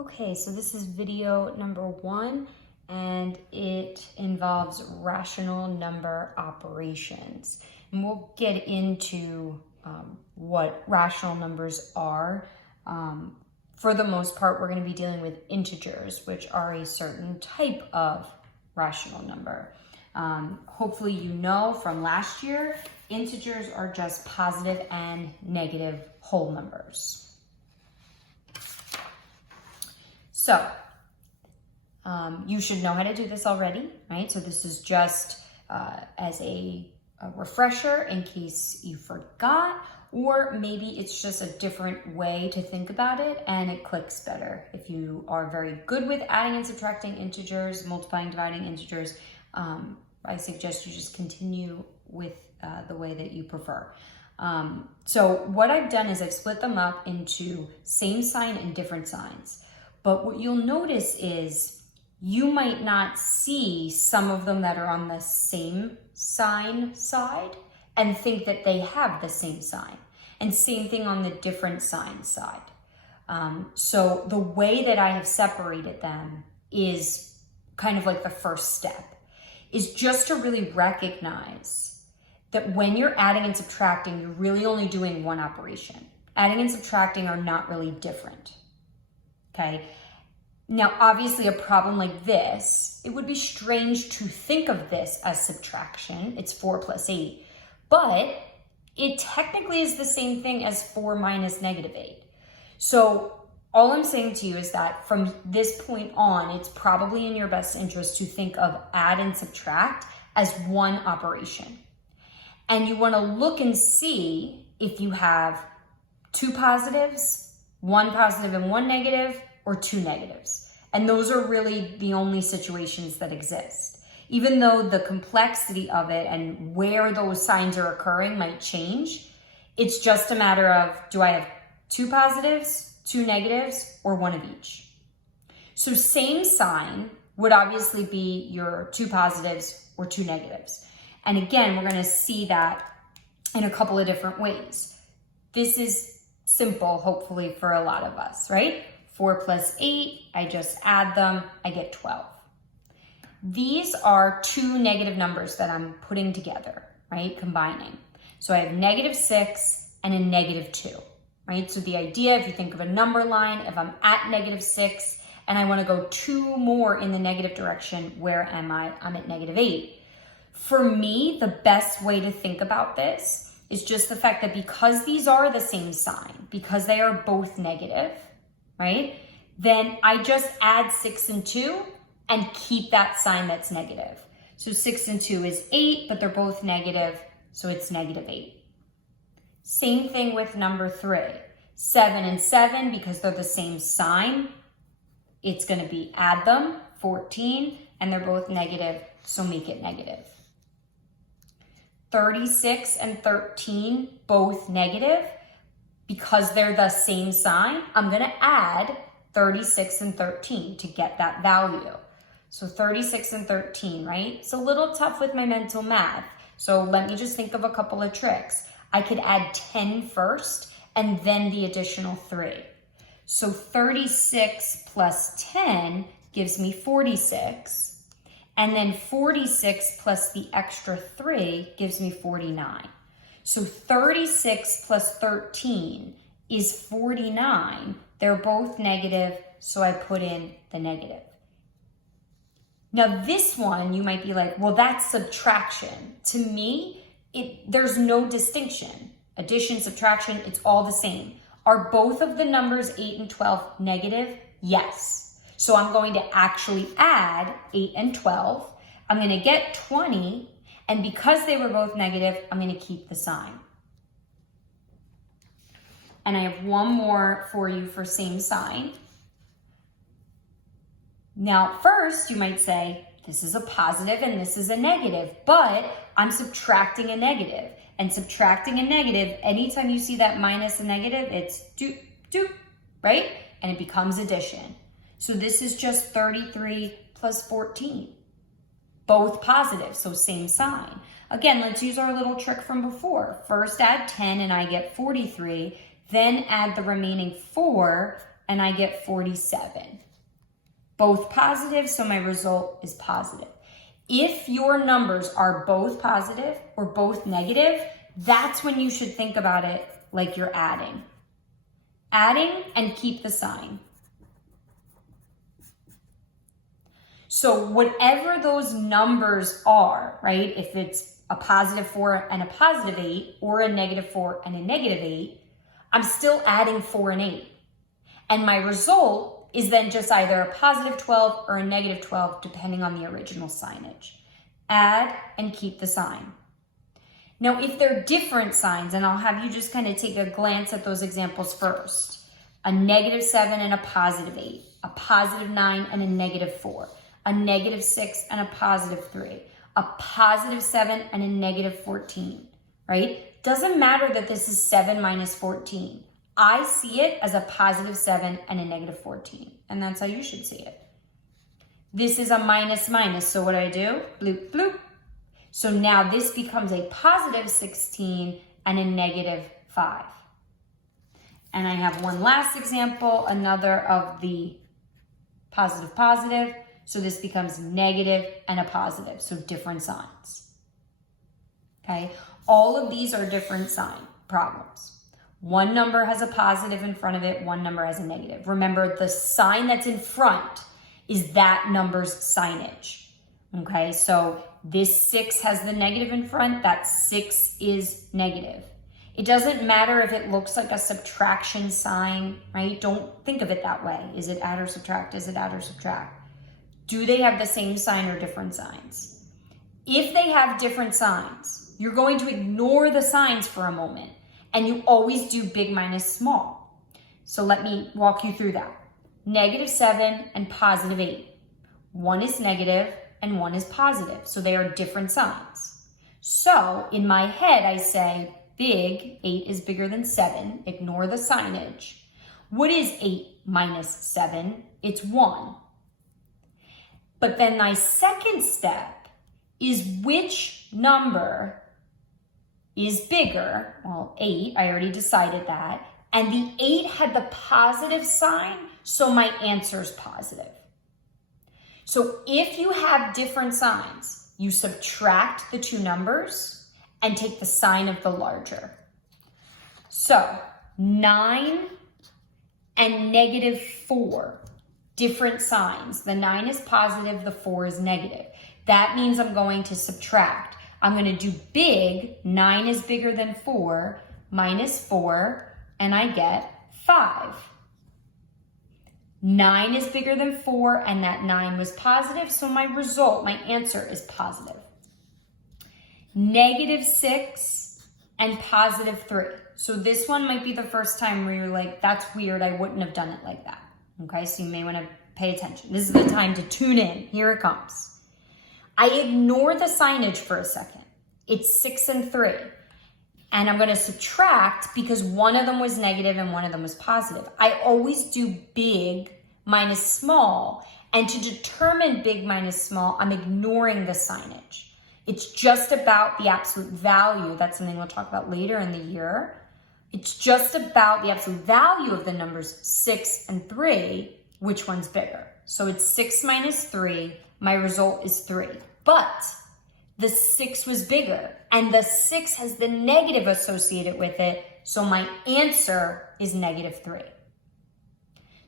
Okay, so this is video number 1, and it involves rational number operations. And we'll get into what rational numbers are. For the most part, we're going to be dealing with integers, which are a certain type of rational number. Hopefully you know from last year, integers are just positive and negative whole numbers. So, you should know how to do this already, right? So this is just as a refresher in case you forgot, or maybe it's just a different way to think about it and it clicks better. If you are very good with adding and subtracting integers, multiplying, dividing integers, I suggest you just continue with the way that you prefer. So what I've done is I've split them up into same sign and different signs. But what you'll notice is you might not see some of them that are on the same sign side and think that they have the same sign. And same thing on the different sign side. So the way that I have separated them is kind of like the first step, is just to really recognize that when you're adding and subtracting, you're really only doing one operation. Adding and subtracting are not really different. Okay. Now, obviously a problem like this, it would be strange to think of this as subtraction. It's 4 plus 8, but it technically is the same thing as 4 minus negative 8. So all I'm saying to you is that from this point on, it's probably in your best interest to think of add and subtract as one operation. And you want to look and see if you have 2 positives, 1 positive and 1 negative, or 2 negatives. And those are really the only situations that exist. Even though the complexity of it and where those signs are occurring might change, it's just a matter of, do I have 2 positives, 2 negatives, or 1 of each? So same sign would obviously be your 2 positives or 2 negatives. And again, we're going to see that in a couple of different ways. This is simple, hopefully, for a lot of us, right? 4 plus 8, I just add them, I get 12. These are 2 negative numbers that I'm putting together, right? Combining. So I have -6 and a -2, right? So the idea, if you think of a number line, if I'm at -6 and I want to go 2 more in the negative direction, where am I? I'm at -8. For me, the best way to think about this is just the fact that because these are the same sign, because they are both negative, right? Then I just add 6 and 2 and keep that sign that's negative. So 6 and 2 is 8, but they're both negative, so it's -8. Same thing with number 3. 7 and 7, because they're the same sign, it's going to be add them, 14, and they're both negative, so make it negative. 36 and 13, both negative. Because they're the same sign, I'm going to add 36 and 13 to get that value. So 36 and 13, right? It's a little tough with my mental math. So let me just think of a couple of tricks. I could add 10 first and then the additional 3. So 36 plus 10 gives me 46. And then 46 plus the extra 3 gives me 49. So 36 plus 13 is 49. They're both negative, so I put in the negative. Now this one, you might be like, well, that's subtraction. To me, there's no distinction. Addition, subtraction, it's all the same. Are both of the numbers 8 and 12 negative? Yes. So I'm going to actually add 8 and 12. I'm going to get 20. And because they were both negative, I'm going to keep the sign. And I have one more for you for same sign. Now, first, you might say, this is a positive and this is a negative, but I'm subtracting a negative. And subtracting a negative, anytime you see that minus a negative, it's do, right? And it becomes addition. So this is just 33 plus 14. Both positive, so same sign. Again, let's use our little trick from before. First add 10 and I get 43, then add the remaining 4 and I get 47. Both positive, so my result is positive. If your numbers are both positive or both negative, that's when you should think about it like you're adding. Adding and keep the sign. So whatever those numbers are, right? If it's a positive 4 and a positive 8, or a negative 4 and a negative 8, I'm still adding 4 and 8. And my result is then just either a positive 12 or a negative 12, depending on the original signage. Add and keep the sign. Now, if they're different signs, and I'll have you just kind of take a glance at those examples first. A negative 7 and a positive 8, a positive 9 and a negative 4, a negative 6 and a positive 3, a positive 7 and a negative 14, right? Doesn't matter that this is 7 minus 14. I see it as a positive 7 and a negative 14, and that's how you should see it. This is a minus minus, so what do I do? Bloop, bloop. So now this becomes a positive 16 and a negative 5. And I have one last example, another of the positive positive. So this becomes negative and a positive, so different signs. Okay, all of these are different sign problems. One number has a positive in front of it, one number has a negative. Remember, the sign that's in front is that number's signage. Okay, so this 6 has the negative in front, that 6 is negative. It doesn't matter if it looks like a subtraction sign, right? Don't think of it that way. Is it add or subtract? Is it add or subtract? Do they have the same sign or different signs? If they have different signs, you're going to ignore the signs for a moment, and you always do big minus small. So let me walk you through that. Negative 7 and positive 8. One is negative and one is positive, so they are different signs. So in my head, I say big, 8 is bigger than 7. Ignore the signage. What is 8 minus 7? It's 1. But then my second step is which number is bigger. Well, 8, I already decided that. And the 8 had the positive sign, so my answer is positive. So if you have different signs, you subtract the two numbers and take the sign of the larger. So 9 and negative 4. Different signs. The 9 is positive, the 4 is negative. That means I'm going to subtract. I'm going to do big, 9 is bigger than 4, minus 4, and I get 5. 9 is bigger than 4, and that 9 was positive, so my result, my answer is positive. Negative 6 and positive 3. So this one might be the first time where you're like, that's weird, I wouldn't have done it like that. Okay, so you may want to pay attention. This is the time to tune in. Here it comes. I ignore the signage for a second. It's 6 and 3. And I'm going to subtract because one of them was negative and one of them was positive. I always do big minus small. And to determine big minus small, I'm ignoring the signage. It's just about the absolute value. That's something we'll talk about later in the year. It's just about the absolute value of the numbers 6 and 3, which one's bigger. So it's 6 minus 3, my result is 3. But the 6 was bigger, and the 6 has the negative associated with it, so my answer is negative 3.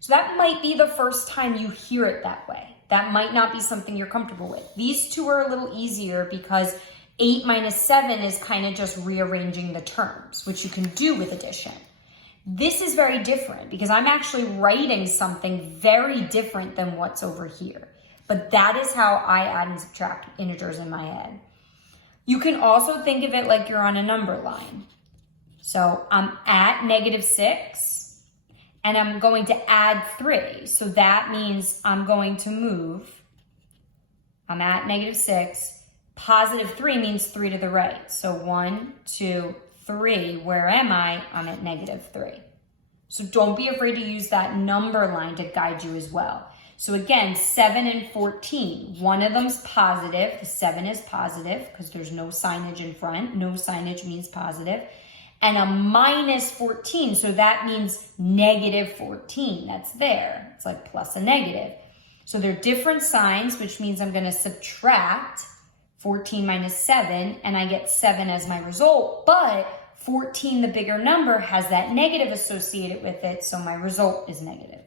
So that might be the first time you hear it that way. That might not be something you're comfortable with. These two are a little easier because 8 minus 7 is kind of just rearranging the terms, which you can do with addition. This is very different because I'm actually writing something very different than what's over here. But that is how I add and subtract integers in my head. You can also think of it like you're on a number line. So I'm at negative 6 and I'm going to add 3. So that means I'm going to move. I'm at negative 6. Positive 3 means 3 to the right. So 1, 2, 3. Where am I? I'm at negative 3. So don't be afraid to use that number line to guide you as well. So again, 7 and 14. One of them's positive. The 7 is positive because there's no signage in front. No signage means positive. and a minus 14. So that means negative 14. That's there. It's like plus a negative. So they're different signs, which means I'm going to subtract 14 minus 7, and I get 7 as my result. But 14, the bigger number, has that negative associated with it, so my result is negative.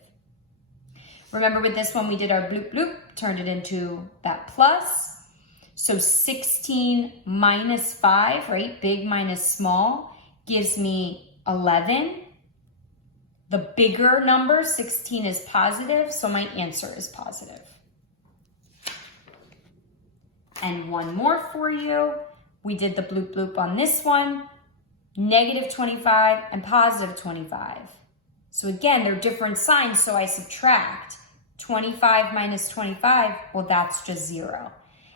Remember with this one, we did our bloop bloop, turned it into that plus. So 16 minus 5, right? Big minus small, gives me 11. The bigger number, 16, is positive, so my answer is positive. And one more for you. We did the bloop bloop on this one. Negative 25 and positive 25. So again, they're different signs, so I subtract. 25 minus 25, well, that's just 0.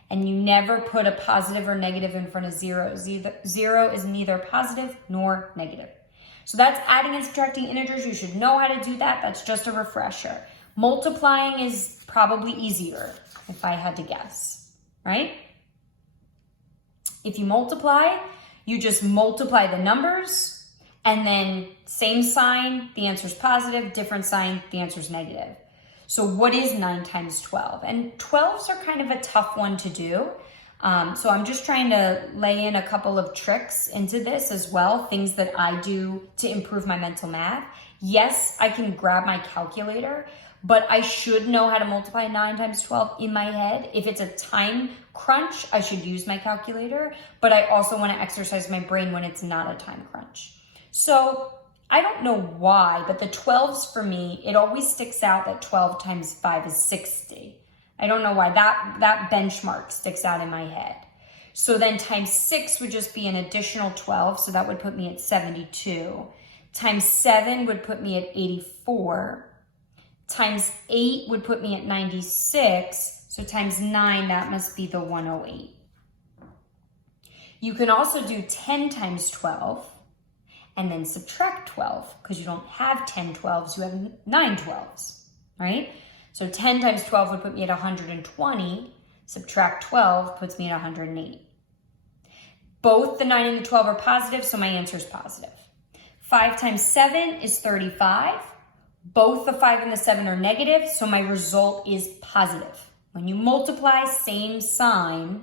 And you never put a positive or negative in front of 0. 0 is neither positive nor negative. So that's adding and subtracting integers. You should know how to do that. That's just a refresher. Multiplying is probably easier, if I had to guess, right? If you multiply, you just multiply the numbers, and then same sign, the answer's positive, different sign, the answer's negative. So what is 9 times 12? And 12s are kind of a tough one to do. So I'm just trying to lay in a couple of tricks into this as well, things that I do to improve my mental math. Yes, I can grab my calculator, but I should know how to multiply 9 times 12 in my head. If it's a time crunch, I should use my calculator, but I also want to exercise my brain when it's not a time crunch. So I don't know why, but the 12s for me, it always sticks out that 12 times 5 is 60. I don't know why, that benchmark sticks out in my head. So then times 6 would just be an additional 12, so that would put me at 72. Times 7 would put me at 84. Times 8 would put me at 96. So times 9, that must be the 108. You can also do 10 times 12 and then subtract 12, because you don't have 10 12s, you have 9 12s, right? So 10 times 12 would put me at 120. Subtract 12 puts me at 108. Both the 9 and the 12 are positive, so my answer is positive. 5 times 7 is 35. Both the 5 and the 7 are negative, so my result is positive. When you multiply, same sign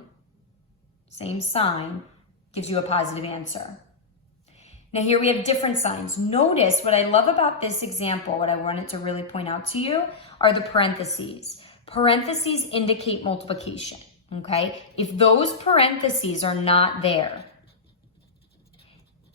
gives you a positive answer. Now here we have different signs. Notice what I love about this example, what I wanted to really point out to you, are the parentheses. Parentheses indicate multiplication, okay? If those parentheses are not there,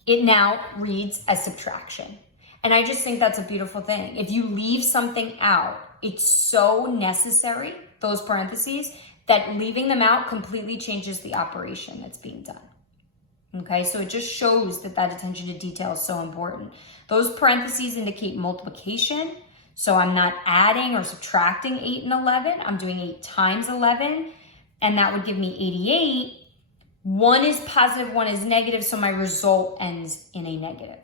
it now reads as subtraction. And I just think that's a beautiful thing. If you leave something out, it's so necessary, those parentheses, that leaving them out completely changes the operation that's being done. Okay, so it just shows that attention to detail is so important. Those parentheses indicate multiplication. So I'm not adding or subtracting 8 and 11. I'm doing 8 times 11, and that would give me 88. One is positive, one is negative, so my result ends in a negative.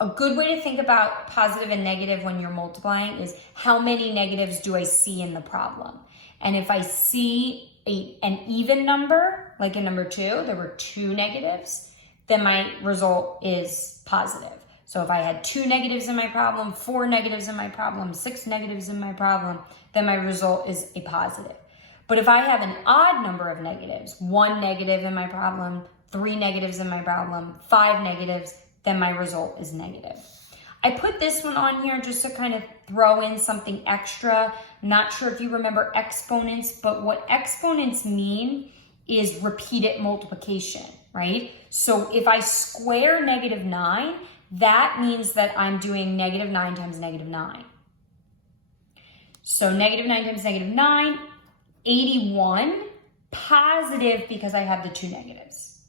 A good way to think about positive and negative when you're multiplying is how many negatives do I see in the problem? And if I see an even number, like in number 2, there were 2 negatives, then my result is positive. So if I had 2 negatives in my problem, 4 negatives in my problem, 6 negatives in my problem, then my result is a positive. But if I have an odd number of negatives, 1 negative in my problem, 3 negatives in my problem, 5 negatives, then my result is negative. I put this one on here just to kind of throw in something extra. Not sure if you remember exponents, but what exponents mean is repeated multiplication, right? So if I square negative 9, that means that I'm doing negative 9 times negative 9. So negative 9 times negative 9, 81, positive because I have the 2 negatives.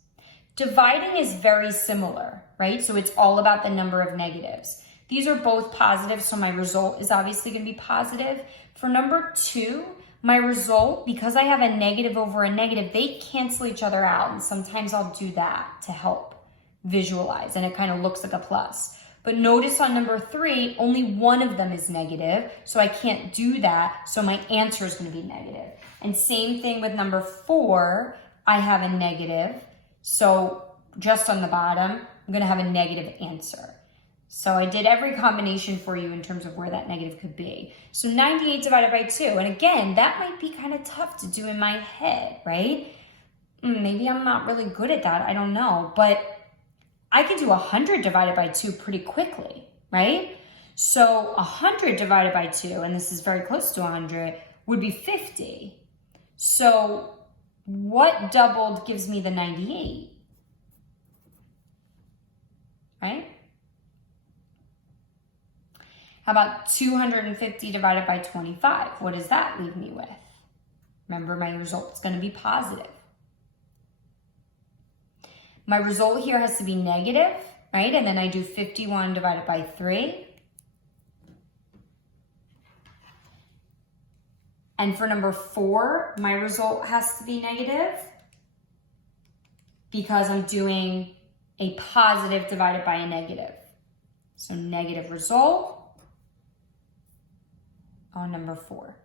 Dividing is very similar, right? So it's all about the number of negatives. These are both positive, so my result is obviously going to be positive. For number 2, my result, because I have a negative over a negative, they cancel each other out, and sometimes I'll do that to help visualize, and it kind of looks like a plus. But notice on number 3, only one of them is negative, so I can't do that, so my answer is going to be negative. And same thing with number 4, I have a negative, so just on the bottom, I'm going to have a negative answer. So I did every combination for you in terms of where that negative could be. So 98 divided by 2. And again, that might be kind of tough to do in my head, right? Maybe I'm not really good at that. I don't know. But I can do 100 divided by 2 pretty quickly, right? So 100 divided by 2, and this is very close to 100, would be 50. So what doubled gives me the 98? Right? How about 250 divided by 25? What does that leave me with? Remember, my result's going to be positive. My result here has to be negative, right? And then I do 51 divided by 3. And for number 4, my result has to be negative because I'm doing a positive divided by a negative. So negative result on number 4.